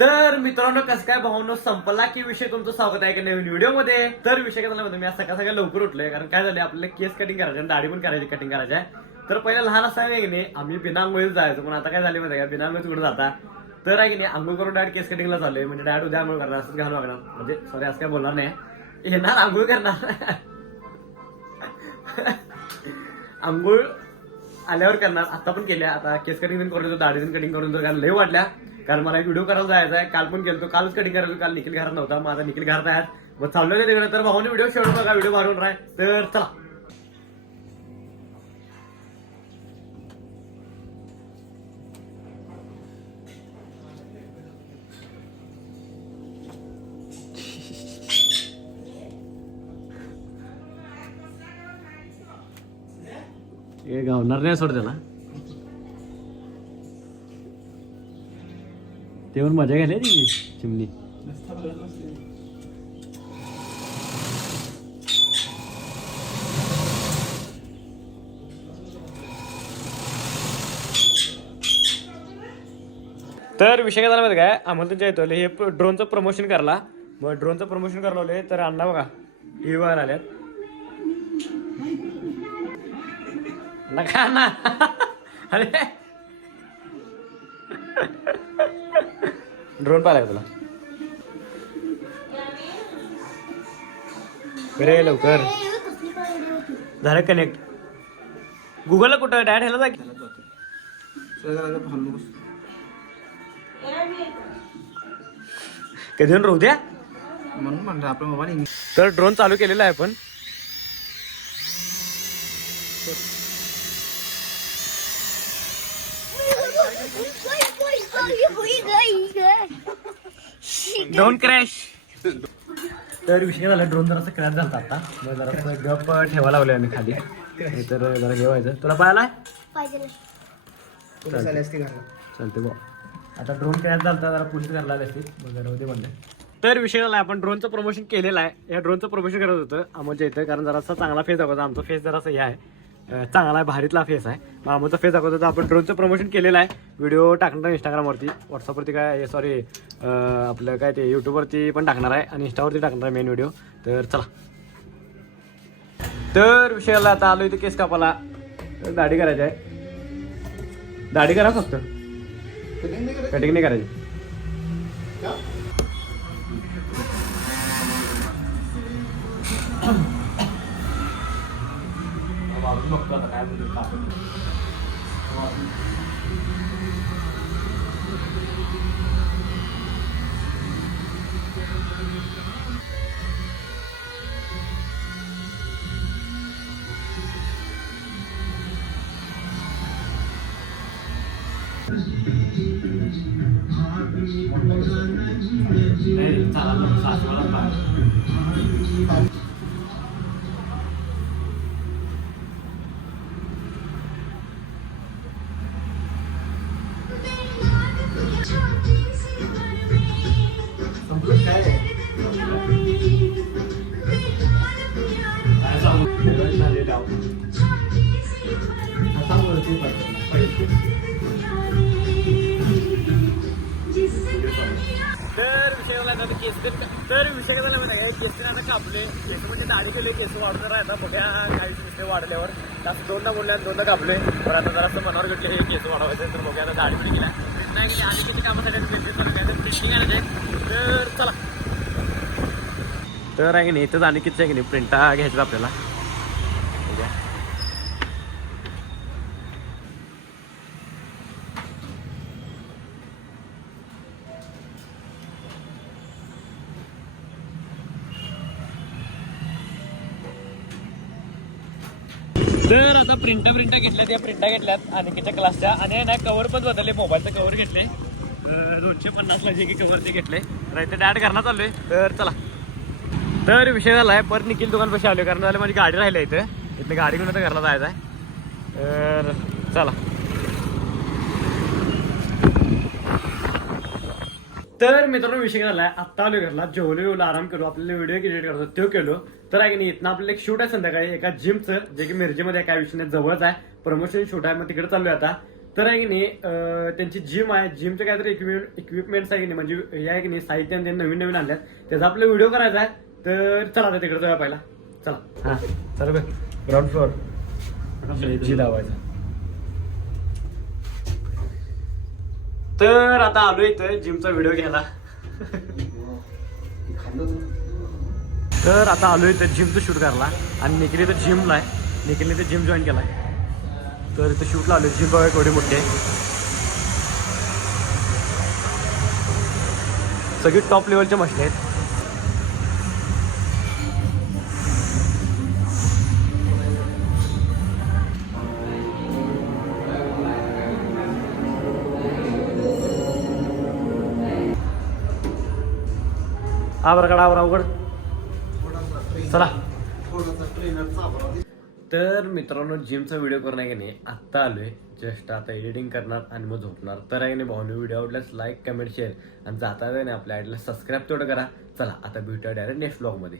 तर मित्रांनो कसं काय भावनो संपला की विषय तुमचं स्वागत आहे का नवीन व्हिडिओ मध्ये. तर विषय काय झाला मी आज सकाळ लवकर उठलोय कारण काय झालं आपल्याला केस कटिंग करायचे आणि दाढी पण करायची कटिंग करायची आहे. तर पहिला लहान असताना की नाही आम्ही बिना आंघोळीला जायचो पण आता काय झाले माहिती का बिना आंघोळीच कुठे जाता. तर आहे की नाही आंघोळ करून डायरेक्ट केस कटिंगला चाललोय म्हणजे डायरेक्ट उद्या आंघोळ करणार असंच घालून लागणार म्हणजे सॉरी असं काय बोलणार नाही येणार आंघोळ करणार आंघोळ आल्यावर करणार. आता पण केल्या आता केस कटिंग पण करून दाढी पण कटिंग करून कारण लय वाटल्या कारण मला एक व्हिडिओ करायला जायचा आहे. काल पण गेलो कालच कटिंग करायचं काल निखिल घरात नव्हता माझा निखिल घरात आहे मग चाललोय तिकडे. तर भाऊने व्हिडिओ शेवट बघा व्हिडिओ मारून राह. तर चला हे गावणार नाही सोड त्याला ते पण मजा घ्यायला ती चिमणी. तर विषय काय झाला माहिती काय आम्हाला तुमच्या येतो हे ड्रोनचं प्रमोशन करायला मग ड्रोनचं प्रमोशन करायला तर अण्णा बघा टी व्ही आल्यात नका ना अरे ड्रोन पाहिला का तुला अरे लवकर झालं कनेक्ट गुगलला कुठं डायरेक्ट ह्याला जा कधी राहू द्या म्हणून म्हणतो आपला मोबाईल. तर ड्रोन चालू केलेला आहे आपण ड्रोन क्रॅश. तर विषय झाला ड्रोन जरासा क्रॅश झाला आता मग जरा गप ठेवा लावले आम्ही खाली तर जरा घेवायचं तुला पाहायला चालते बा. आता ड्रोन क्रॅश झाला जरा पोलीस करायला आले असते मग जरा होते म्हणले. तर विषय झाला आपण ड्रोनचं प्रमोशन केलेलं आहे. या ड्रोनचं प्रमोशन करत होतं आमच्या इथं कारण जरासा चांगला फेस दाखवतो आमचा फेस जरासा हे आहे चांगला आहे भारीतला फेस आहे मग आमचा फेस दाखवतो तर आपण ड्रोनचं प्रमोशन केलेलं आहे. व्हिडिओ टाकणार इंस्टाग्रामवरती व्हॉट्सअपवरती काय सॉरी आपलं काय ते यूट्यूबवरती पण टाकणार आहे आणि इंस्टावरती टाकणार आहे मेन व्हिडिओ. तर चला तर विषयाला आता आलो इथे केस कापाला दाढी करायची आहे. दाढी करा फक्त कटिंग नाही करायची. तर विषय काय झाला माहिती आहे केस आता कापले केस म्हणजे दाढी केले केस वाढत राहता मोठ्या काही नुसते वाढल्यावर जास्त दोनदा बोलल्या दोनदा कापले पण आता जरा असं मनावर घेतले हे केस वाढवायचे तर बघूया आता दाढी पण केल्या नाही आणि किती कामासाठी तर चला. तर आहे की नाही इथंच आणि किती आहे की नाही प्रिंटा घ्यायचं आपल्याला तर आता प्रिंटा घेतल्यात या प्रिंटा घेतल्यात अनिकेतच्या क्लासच्या आणि नाही कवर पण बदलले मोबाईलचं कवर घेतले 250ला जे की कवर ते घेतले तर इथे डायरेक्ट करण्यात चाललोय. तर चला तर विषय झाला आहे परत निखिल दुकान पैसे आले कारण झालं माझी गाडी राहिली इथं गाडी घेऊन आता घरला जायचं आहे. तर चला तर मित्रांनो विषय झालाय आत्ता आलो घरला जेवलो आराम केलो आपल्याला व्हिडिओ एडिट करतो तो केलो. तर आहे की नाही इथनं आपल्याला एक शूट आहे संध्याकाळी एका जिमचं जे की मिरजेमध्ये काय विषय जवळच आहे प्रमोशन शूट आहे मग तिकडे चाललोय आता. तर आहे की नाही त्यांची जिम आहे, जिमचे काहीतरी इक्विपमेंट्स आहे की नाही, म्हणजे हे आहे की नाही साहित्य आणि त्यांनी नवीन नवीन आणल्यात, त्याचा आपला व्हिडिओ करायचा आहे. तर चला आता तिकडे जाऊया पहिला. चला हा चला बघ ग्राउंड फ्लोअर जी लावायचा. तर आता आलो इथं जिमचा व्हिडिओ घ्यायला. तर आता आलो इथं जिमचं शूट करायला आणि निखिल इथं जिमला आहे. निखिलने इथं जिम जॉईन केलाय. तर इथं शूटला आलो. जिम बघा केवढी मोठी आहे, सगळी टॉप लेवलच्या मशीन आहेत. हा बरं कडा अवघड. चला तर मित्रांनो जिमचा व्हिडिओ करणार की नाही आत्ता आलोय. जस्ट आता एडिटिंग करणार आणि मग झोपणार. तर आहे नाही भाऊने व्हिडिओ आवडल्यास लाईक कमेंट शेअर आणि जाता नाही आपल्या आयडीला सबस्क्राईब तेवढं करा. चला आता भेटूया डायरेक्ट नेक्स्ट व्लॉगमध्ये.